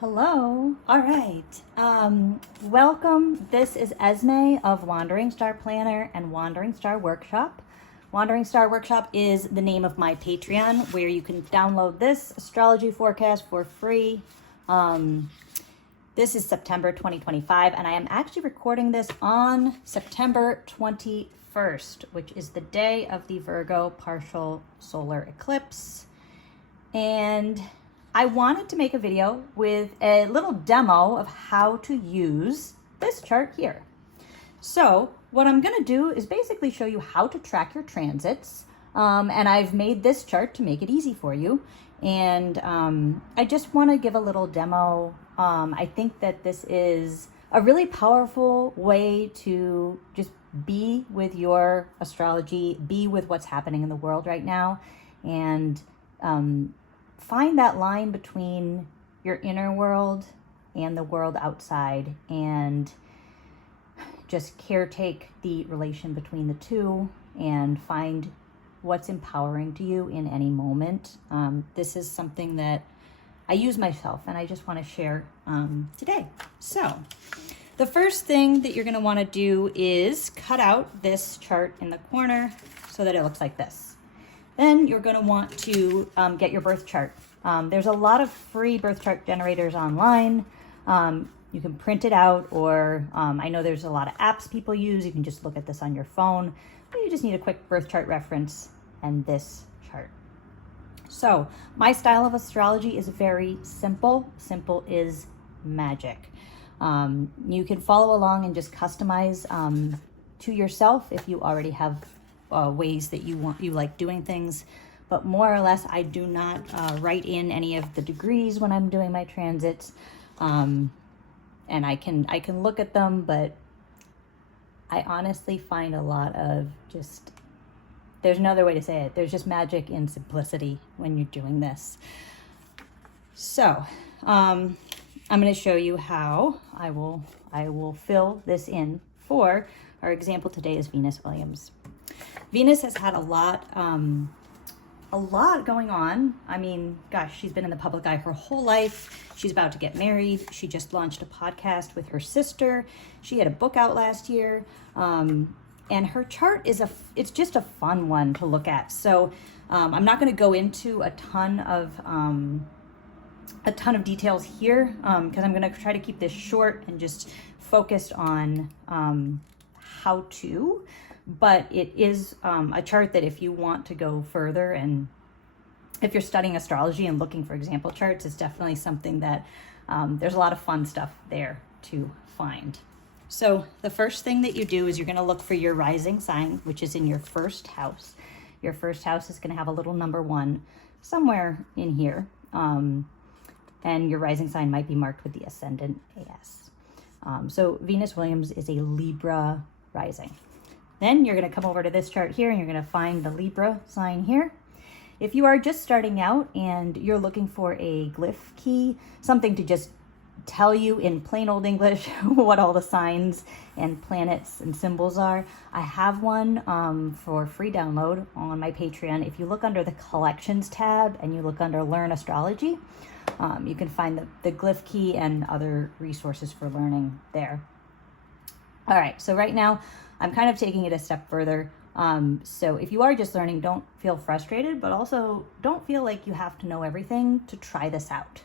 Hello. All right. Welcome. This is Esme of Wandering Star Planner and Wandering Star Workshop. Wandering Star Workshop is the name of my Patreon where you can download this astrology forecast for free. This is September 2025, and I am actually recording this on September 21st, which is the day of the Virgo partial solar eclipse. And I wanted to make a video with a little demo of how to use this chart here. So what I'm going to do is basically show you how to track your transits. And I've made this chart to make it easy for you. And I just want to give a little demo. I think that this is a really powerful way to just be with your astrology, be with what's happening in the world right now, and find that line between your inner world and the world outside, and just caretake the relation between the two and find what's empowering to you in any moment. This is something that I use myself and I just want to share today. So the first thing that you're going to want to do is cut out this chart in the corner so that it looks like this. Then you're going to want to get your birth chart. There's a lot of free birth chart generators online. You can print it out, or I know there's a lot of apps people use. You can just look at this on your phone. But you just need a quick birth chart reference and this chart. So my style of astrology is very simple. Simple is magic. You can follow along and just customize to yourself if you already have ways that you like doing things, but more or less I do not write in any of the degrees when I'm doing my transits, and I can look at them, but I honestly find a lot of just, there's no other way to say it, there's just magic in simplicity when you're doing this. So I'm going to show you how I will fill this in. For our example today is Venus Williams. Venus has had a lot going on. I mean, gosh, she's been in the public eye her whole life. She's about to get married. She just launched a podcast with her sister. She had a book out last year. And her chart it's just a fun one to look at. So I'm not going to go into a ton of details here because I'm going to try to keep this short and just focused on how to. But it is a chart that if you want to go further, and if you're studying astrology and looking for example charts, it's definitely something that there's a lot of fun stuff there to find. So the first thing that you do is you're going to look for your rising sign, which is in your first house. Your first house is going to have a little number 1 somewhere in here. And your rising sign might be marked with the ascendant AS. So Venus Williams is a Libra rising. Then you're going to come over to this chart here and you're going to find the Libra sign here. If you are just starting out and you're looking for a glyph key, something to just tell you in plain old English what all the signs and planets and symbols are, I have one for free download on my Patreon. If you look under the collections tab and you look under learn astrology, you can find the glyph key and other resources for learning there. All right, so right now I'm kind of taking it a step further. So if you are just learning, don't feel frustrated, but also don't feel like you have to know everything to try this out.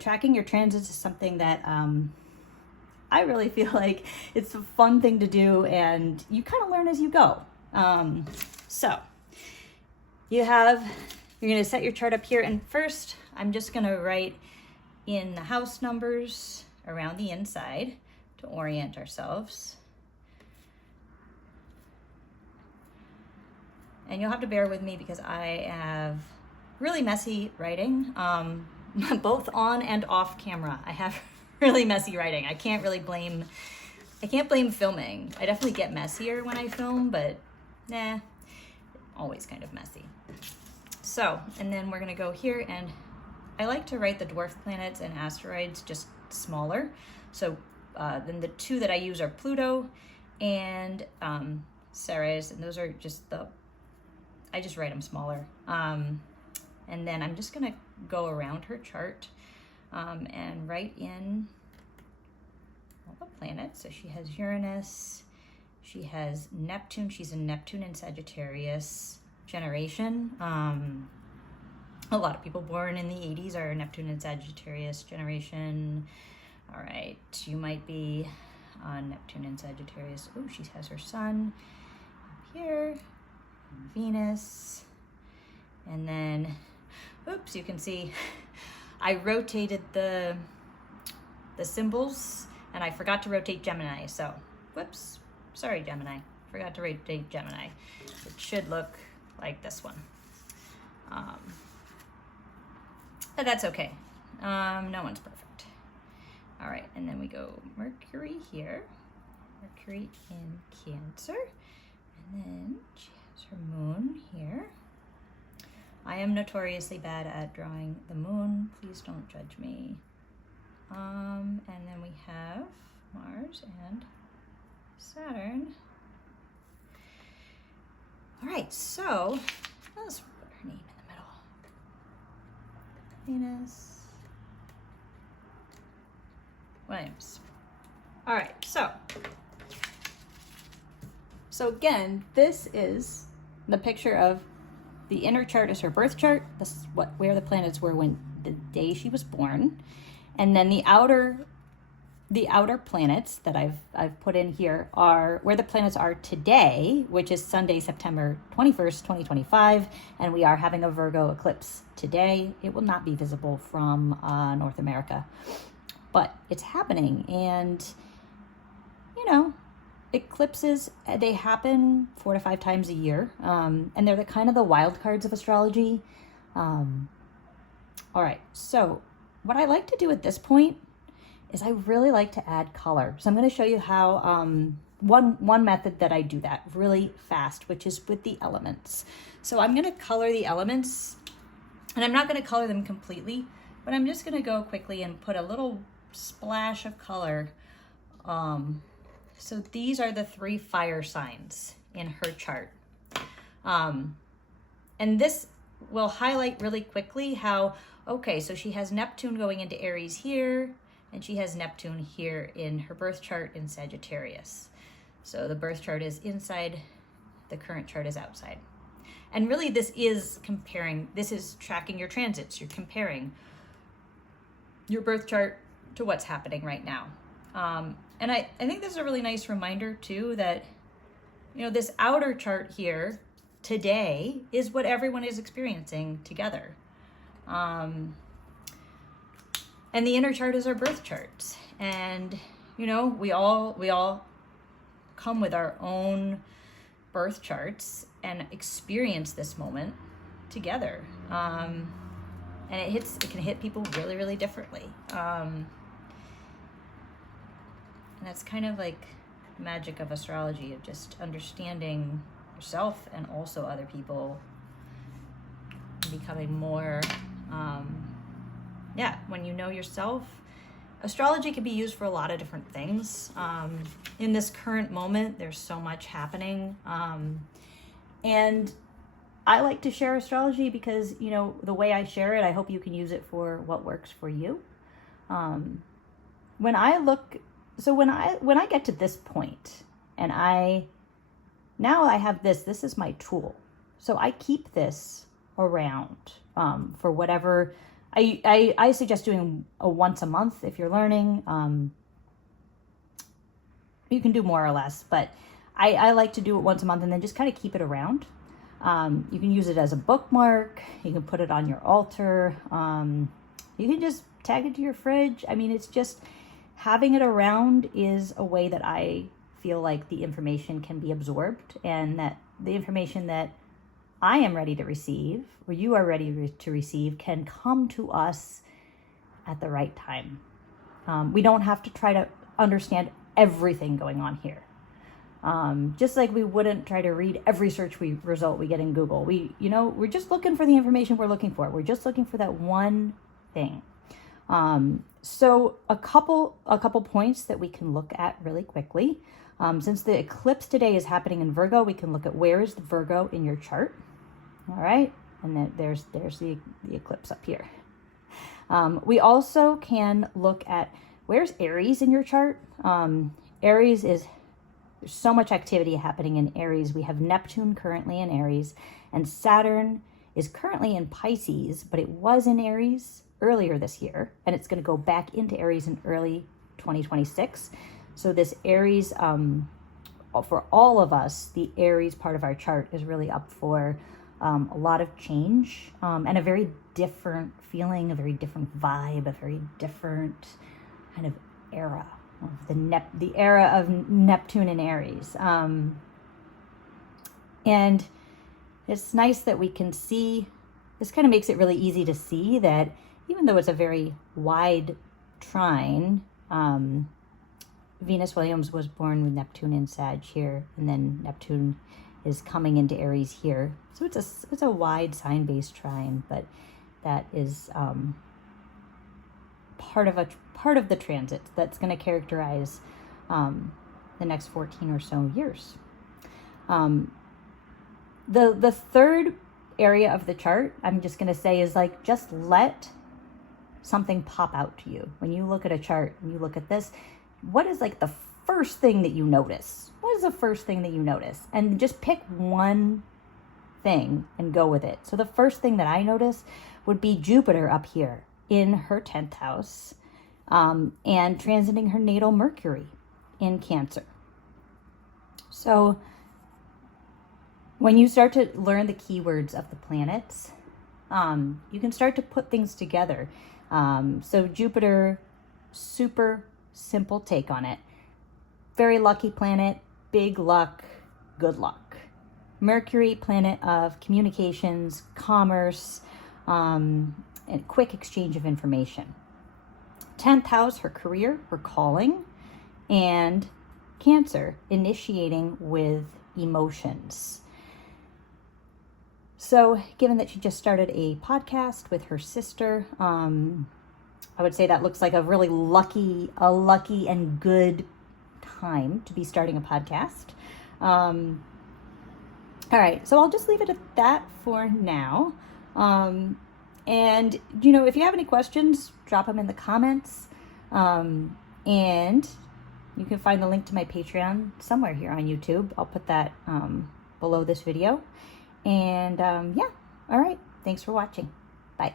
Tracking your transits is something that I really feel like it's a fun thing to do, and you kind of learn as you go. So you're going to set your chart up here, and first I'm just going to write in the house numbers around the inside to orient ourselves. And you'll have to bear with me because I have really messy writing, both on and off camera. I have really messy writing. I can't blame filming. I definitely get messier when I film, but always kind of messy. So, and then we're gonna go here, and I like to write the dwarf planets and asteroids just smaller. So then the 2 that I use are Pluto and Ceres, and those are just I just write them smaller. And then I'm just gonna go around her chart and write in all the planets. So she has Uranus, she has Neptune, she's a Neptune in Sagittarius generation. A lot of people born in the 80s are Neptune and Sagittarius generation. All right, you might be on Neptune and Sagittarius. Oh, she has her sun up here, and Venus. And then, oops, you can see I rotated the symbols and I forgot to rotate Gemini. So, whoops, sorry, Gemini. Forgot to rotate Gemini. It should look like this one. But that's okay. No one's perfect. All right, and then we go Mercury here. Mercury in Cancer. And then she has her moon here. I am notoriously bad at drawing the moon. Please don't judge me. And then we have Mars and Saturn. All right, so let's put her name in the middle. Venus. Williams. All right, so again, this is the picture of the inner chart is her birth chart. This is where the planets were when the day she was born, and then the outer planets that I've put in here are where the planets are today, which is Sunday, September 21st, 2025, and we are having a Virgo eclipse today. It will not be visible from North America, but it's happening. And you know, eclipses, they happen 4 to 5 times a year, and they're the kind of the wild cards of astrology. All right, so what I like to do at this point is I really like to add color. So I'm going to show you how one method that I do that really fast, which is with the elements. So I'm going to color the elements, and I'm not going to color them completely, but I'm just going to go quickly and put a little splash of color. So these are the 3 fire signs in her chart. And this will highlight really quickly how, okay, so she has Neptune going into Aries here, and she has Neptune here in her birth chart in Sagittarius. So the birth chart is inside, the current chart is outside. And really this is comparing, this is tracking your transits. You're comparing your birth chart to what's happening right now. And I think this is a really nice reminder too that, you know, this outer chart here today is what everyone is experiencing together. And the inner chart is our birth chart. And, you know, we all come with our own birth charts and experience this moment together. And it can hit people really, really differently. And that's kind of like the magic of astrology, of just understanding yourself and also other people, becoming more, when you know yourself. Astrology can be used for a lot of different things. In this current moment, there's so much happening. And I like to share astrology because, you know, the way I share it, I hope you can use it for what works for you. When I get to this point and now I have this is my tool. So I keep this around for whatever. I suggest doing a once a month if you're learning. You can do more or less, but I like to do it once a month and then just kind of keep it around. You can use it as a bookmark. You can put it on your altar. You can just tag it to your fridge. I mean, it's just having it around is a way that I feel like the information can be absorbed, and that the information that I am ready to receive, or you are ready to receive, can come to us at the right time. We don't have to try to understand everything going on here. Just like we wouldn't try to read every search result we get in Google. We're just looking for the information we're looking for. We're just looking for that one thing. So a couple points that we can look at really quickly. Since the eclipse today is happening in Virgo, we can look at where is the Virgo in your chart. All right. And then there's the eclipse up here. We also can look at where's Aries in your chart. Aries is, there's so much activity happening in Aries. We have Neptune currently in Aries, and Saturn is currently in Pisces, but it was in Aries earlier this year, and it's going to go back into Aries in early 2026. So this Aries, for all of us, the Aries part of our chart is really up for a lot of change, and a very different feeling, a very different vibe, a very different kind of era of the era of Neptune and Aries. And it's nice that we can see, this kind of makes it really easy to see that even though it's a very wide trine, Venus Williams was born with Neptune in Sag here, and then Neptune is coming into Aries here. So it's a wide sign-based trine, but that is part of the transit that's going to characterize the next 14 or so years. The third area of the chart, I'm just going to say, is like, just let something pop out to you. When you look at a chart and you look at this, what is like the first thing that you notice? What is the first thing that you notice? And just pick one thing and go with it. So the first thing that I notice would be Jupiter up here in her 10th house, and transiting her natal Mercury in Cancer. So when you start to learn the keywords of the planets, you can start to put things together. So Jupiter, super simple take on it. Very lucky planet, big luck, good luck. Mercury, planet of communications, commerce, and quick exchange of information. 10th house, her career, her calling, and Cancer, initiating with emotions. So given that she just started a podcast with her sister, I would say that looks like a really lucky and good time to be starting a podcast. All right, so I'll just leave it at that for now. And, you know, if you have any questions, drop them in the comments. And you can find the link to my Patreon somewhere here on YouTube. I'll put that below this video. And yeah, all right. Thanks for watching. Bye.